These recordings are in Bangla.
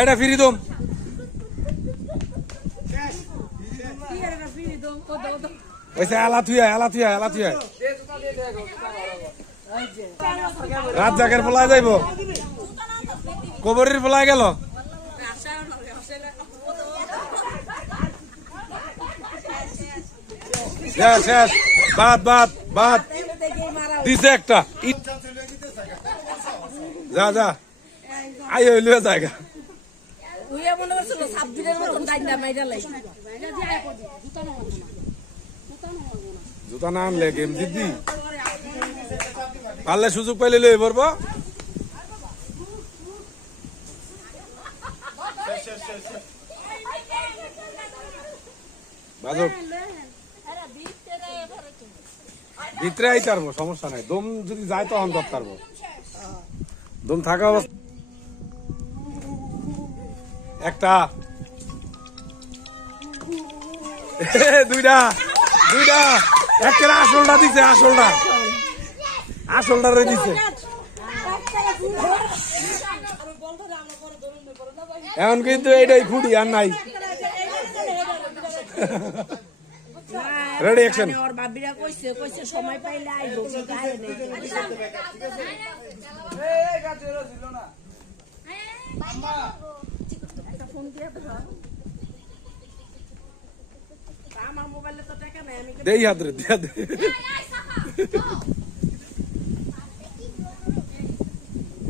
এটা ফিরি দম ওইসে আলা থুয়া রাত জাগের পলায় যাইব কবরের পলায় গেল শেষ বাদ দিছে একটা যা আই হইল জায়গা জুতা না আনলে গেম জিদ্দি পারলে সুযোগ পাইলে লই পড়বো বাজক ভিতরে আইতে পারবো সমস্যা নাই দম যদি যায় তখন ধরতে পারবো দম থাকা অবস্থা একটা দুইটা একটা আসলটা দিছে আসলটা রে দিছে এখন কিন্তু এটাই খুঁড়ি আর নাই রেডি অ্যাকশন ওর বাবিরা কইছে সময় পাইলে আইবো আমার মোবাইলে তো টাকা নাই আমি দেই হাত রে দে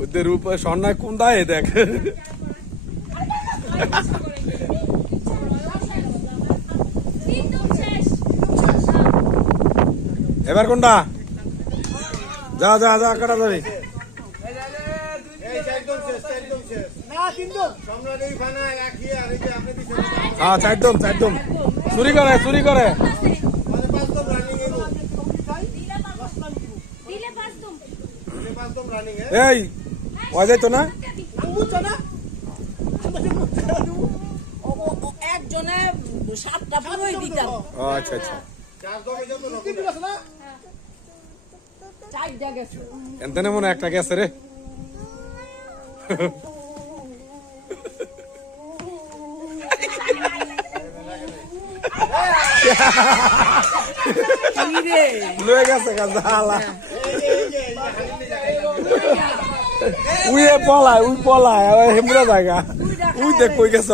ওদের উপর সন্ন্যায় কোনটা দেখ এবার কোনটা যা কাটা যাবে হ্যাঁ চারদম চুরি করে এই ওই যাইতো না একজনে 7টা পুরোই দিতাম আচ্ছা এনতেনে মনে একটা গেছে রে লয়ে গেছে গালা উই পলায় হেমরা জায়গা উই দেখ কই গেছে